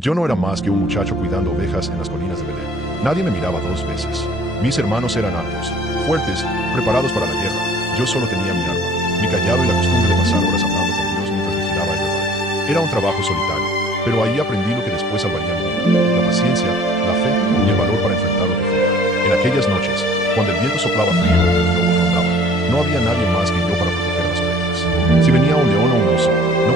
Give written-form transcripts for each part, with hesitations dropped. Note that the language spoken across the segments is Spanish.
Yo no era más que un muchacho cuidando ovejas en las colinas de Belén. Nadie me miraba dos veces. Mis hermanos eran altos, fuertes, preparados para la guerra. Yo solo tenía mi arma, mi callado y la costumbre de pasar horas hablando con Dios mientras vigilaba el rebaño. Era un trabajo solitario, pero ahí aprendí lo que después salvaría mi vida: la paciencia, la fe y el valor para enfrentar lo que fuera. En aquellas noches, cuando el viento soplaba frío y los lobos rondaban, no había nadie más que yo para proteger a las ovejas. Si venía un león o un oso, no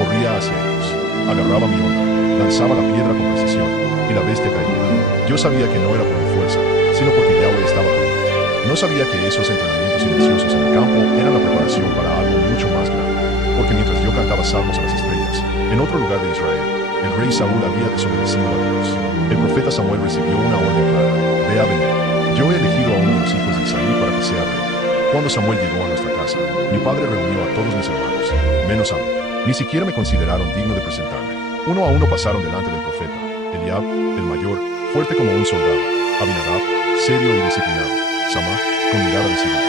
corría hacia ellos. Agarraba mi onda, lanzaba la piedra con precisión, y la bestia caía. Yo sabía que no era por mi fuerza, sino porque Yahweh estaba conmigo. No sabía que esos entrenamientos silenciosos en el campo eran la preparación para algo mucho más grande, porque mientras yo cantaba salmos a las estrellas, en otro lugar de Israel, el rey Saúl había desobedecido a Dios. El profeta Samuel recibió una orden clara: ve a Belén. Yo he elegido a uno de los hijos de Isaí para que sea rey. Cuando Samuel llegó a nuestra casa, mi padre reunió a todos mis hermanos, menos a mí. Ni siquiera me consideraron digno de presentarme. Uno a uno pasaron delante del profeta: Eliab, el mayor, fuerte como un soldado; Abinadab, serio y disciplinado; Samá, con mirada decidida.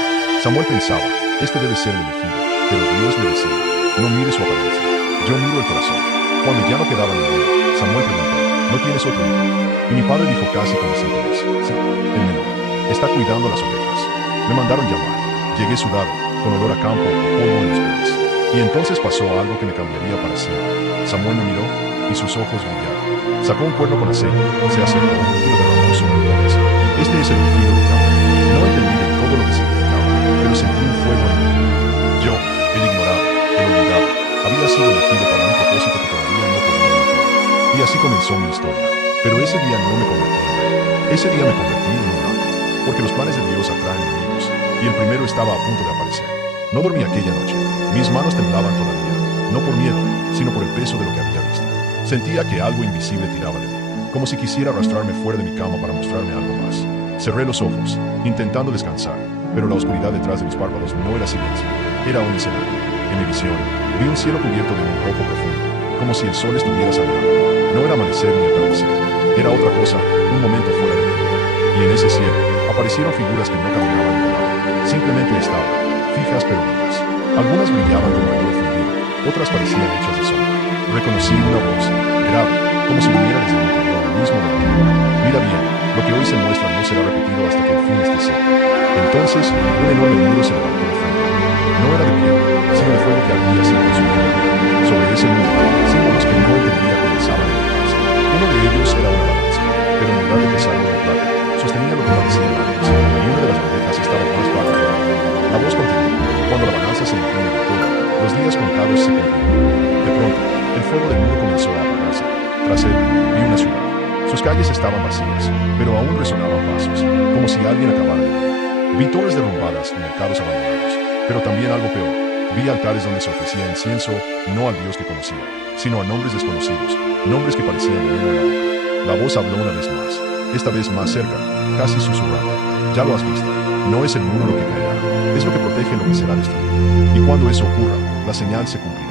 Samuel pensaba: este debe ser el elegido, pero Dios le decía: no mire su apariencia, yo miro el corazón. Cuando ya no quedaba ninguno, Samuel preguntó: ¿no tienes otro hijo? Y mi padre dijo casi con desinterés: sí, el menor, está cuidando las ovejas. Me mandaron llamar. Llegué sudado, con olor a campo y polvo en los pies. Y entonces pasó algo que me cambiaría para siempre. Samuel me miró y sus ojos brillaron. Sacó un cuerno con aceite, se acercó y lo derramó sobre mi cabeza. Este es el ungido de Yahweh. No entendí de todo lo que significaba, pero sentí un fuego en mi interior. Yo, el ignorado, el olvidado, había sido elegido para un propósito que todavía no podía cumplir. Y así comenzó mi historia. Pero ese día no me convertí en rey. Ese día me convertí en un rato, porque los planes de Dios atraen enemigos, y el primero estaba a punto de aparecer. No dormí aquella noche. Mis manos temblaban todavía, no por miedo, sino por el peso de lo que había visto. Sentía que algo invisible tiraba de mí, como si quisiera arrastrarme fuera de mi cama para mostrarme algo más. Cerré los ojos, intentando descansar, pero la oscuridad detrás de mis párpados no era silencio, era un escenario. En mi visión, vi un cielo cubierto de un rojo profundo, como si el sol estuviera saliendo. No era amanecer ni atardecer, era otra cosa, un momento fuera de mí. Y en ese cielo, aparecieron figuras que no caminaban ni volaban, simplemente estaban, fijas pero vivas. Algunas brillaban como oro fundido, otras parecían hechas de sombra. Reconocí una voz, grave, como si viniera desde el interior mismo de mí: mira bien, lo que hoy se muestra no será repetido hasta que el fin esté cerca. Entonces, un enorme muro se levantó de frente a mí. No era de piedra, sino de fuego que ardía sin consumir. Sobre ese muro, símbolos que no entendía comenzaban a levantarse. Uno de ellos era una balanza, pero en lugar de pesar oro y plata, sostenía lo que parecían años, y una de las bandejas estaba más baja que la otra. La voz continuó: cuando la balanza se incline de todo, los días contados se cumplirán. De pronto, el fuego del muro comenzó a apagarse. Tras él, vi una ciudad. Sus calles estaban vacías, pero aún resonaban pasos, como si alguien acabara de morir. Vi torres derrumbadas y mercados abandonados, pero también algo peor. Vi altares donde se ofrecía incienso, no al Dios que conocía, sino a nombres desconocidos, nombres que parecían veneno en la boca. La voz habló una vez más, esta vez más cerca, casi susurrando: ya lo has visto, no es el muro lo que caerá, es lo que protege lo que será destruido. Y cuando eso ocurra, la señal se cumplirá.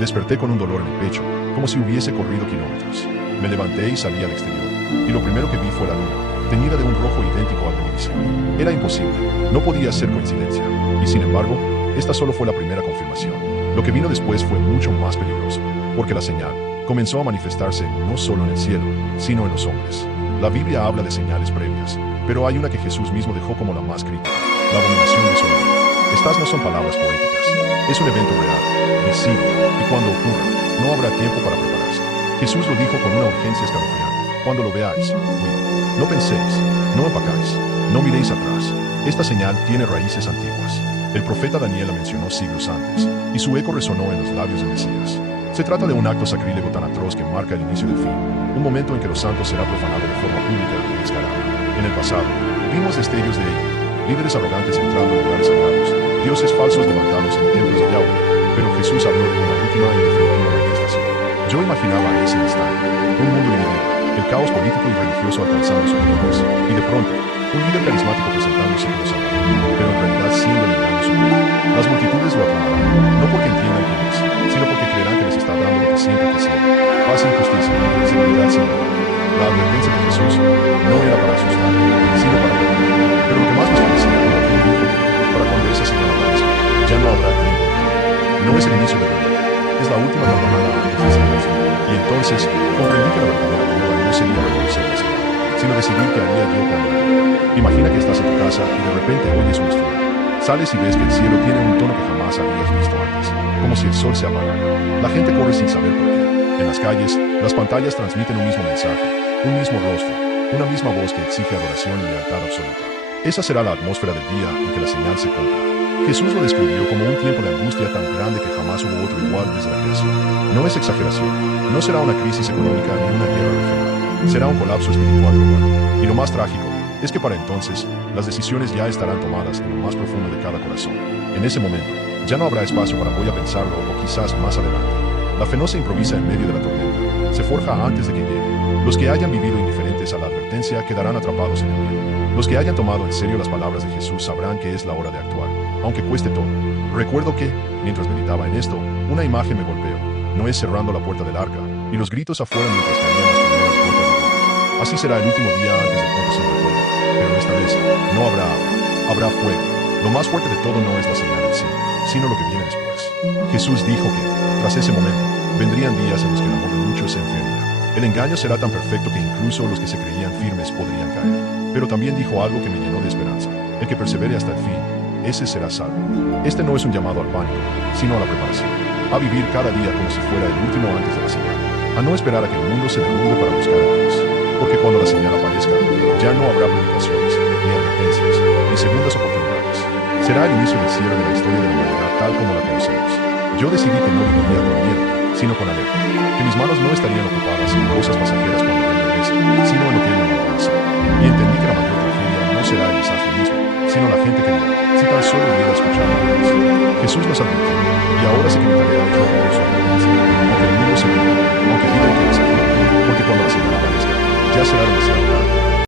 Desperté con un dolor en el pecho, como si hubiese corrido kilómetros. Me levanté y salí al exterior, y lo primero que vi fue la luna, teñida de un rojo idéntico al de mi visión. Era imposible, no podía ser coincidencia, y sin embargo, esta solo fue la primera confirmación. Lo que vino después fue mucho más peligroso, porque la señal comenzó a manifestarse no solo en el cielo, sino en los hombres. La Biblia habla de señales previas, pero hay una que Jesús mismo dejó como la más crítica: la abominación desoladora. Estas no son palabras poéticas, es un evento real, visible, y cuando ocurra, no habrá tiempo para prepararse. Jesús lo dijo con una urgencia escalofriante: cuando lo veáis, huid. No penséis, no empacáis, no miréis atrás. Esta señal tiene raíces antiguas. El profeta Daniel la mencionó siglos antes, y su eco resonó en los labios del Mesías. Se trata de un acto sacrílego tan atroz que marca el inicio del fin, un momento en que los santos será profanado de forma pública y descarada. En el pasado, vimos destellos de ello: líderes arrogantes entrando en lugares sagrados, dioses falsos levantados en templos de Yahweh, pero Jesús habló de una última y definitiva manifestación. Yo imaginaba ese instante, un mundo dividido, el caos político y religioso alcanzando sus límites, y de pronto, un líder carismático presentándose como Salvador, pero en realidad siendo el engaño supremo. Las multitudes lo aclamarán, no porque entiendan quién es, sino porque creerán que les está dando lo que siempre quisieron: paz y justicia, seguridad sin dolor. La advertencia de Jesús no era para asustar, sino para prevenir. Pero lo que más me parecía era que dijo: para cuando señal aparezca, ya no habrá tiempo. No es el inicio de la vida, es la última campanada antes enseñanza. Y entonces, comprendí que la verdadera prueba no sería reconocer la señal, sino decidir qué haría yo con ella. Imagina que estás en tu casa y de repente oyes un estruendo. Sales y ves que el cielo tiene un tono que jamás habías visto antes, como si el sol se apagara. La gente corre sin saber por qué. En las calles, las pantallas transmiten un mismo mensaje, un mismo rostro, una misma voz que exige adoración y lealtad absoluta. Esa será la atmósfera del día en que la señal se cumpla. Jesús lo describió como un tiempo de angustia tan grande que jamás hubo otro igual desde la creación. No es exageración, no será una crisis económica ni una guerra regional, será un colapso espiritual global. Y lo más trágico es que para entonces, las decisiones ya estarán tomadas en lo más profundo de cada corazón. En ese momento, ya no habrá espacio para voy a pensarlo o quizás más adelante. La fe no se improvisa en medio de la tormenta, se forja antes de que llegue. Los que hayan vivido indiferentes a la advertencia quedarán atrapados en el miedo. Los que hayan tomado en serio las palabras de Jesús sabrán que es la hora de actuar, aunque cueste todo. Recuerdo que, mientras meditaba en esto, una imagen me golpeó. Noé cerrando la puerta del arca, y los gritos afuera mientras caían las primeras gotas de lluvia. Así será el último día antes del punto sin retorno. Pero esta vez, no habrá agua, habrá fuego. Lo más fuerte de todo no es la señal en sí, sino lo que viene después. Jesús dijo que, tras ese momento, vendrían días en los que el amor de muchos se enfriaría. El engaño será tan perfecto que incluso los que se creían firmes podrían caer. Pero también dijo algo que me llenó de esperanza. El que persevere hasta el fin, ese será salvo. Este no es un llamado al pánico, sino a la preparación. A vivir cada día como si fuera el último antes de la señal. A no esperar a que el mundo se derrumbe para buscar a Dios. Porque cuando la señal aparezca, ya no habrá predicaciones, ni advertencias, ni segundas oportunidades. Será el inicio del cierre de la historia de la humanidad tal como la conocemos. Yo decidí que no viviría con miedo, sino con alerta. Que mis manos no estarían ocupadas en cosas pasajeras cuando Él regrese, sino en lo que Él me mandó a hacer. Y entendí que la mayor tragedia no será el desastre mismo, sino la gente que dirá, si tan solo hubiera escuchado a Dios. Jesús nos advirtió, y ahora sé que mi tarea es romper su advertencia, aunque el mundo se ría, aunque digan que exagero, porque cuando la señal aparezca, ya será demasiado